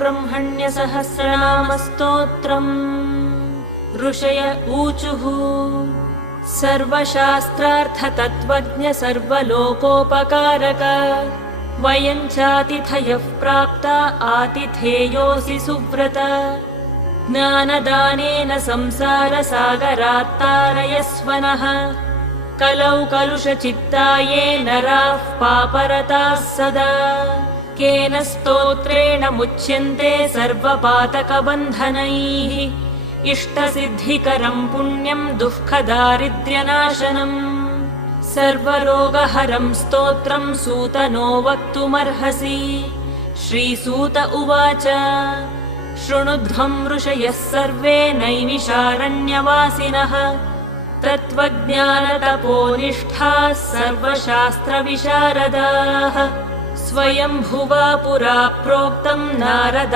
ब्रह्मण्यसहस्रनामस्तोत्रम्। ऋषय ऊचुः। सर्वशास्त्रार्थतत्त्वज्ञ सर्वलोकोपकारक वयं चातिथयः प्राप्ता आतिथेयोऽसि सुव्रत। ज्ञानदानेन संसारसागरात्तारयस्व नः। कलौ कलुषचित्ताये नराः पापरताः सदा। केन स्तोत्रेण मुच्यन्ते सर्वपातकबन्धनैः। इष्टसिद्धिकरं पुण्यं दुःखदारिद्र्यनाशनम्। सर्वरोगहरं स्तोत्रं सूतनो वक्तुमर्हसि। श्रीसूत उवाच। शृणुध्वं ऋषयः सर्वे नैमिषारण्यवासिनः। तत्त्वज्ञानतपोनिष्ठाः सर्वशास्त्रविशारदाः। स्वयंभुवा पुरा प्रोक्तं नारद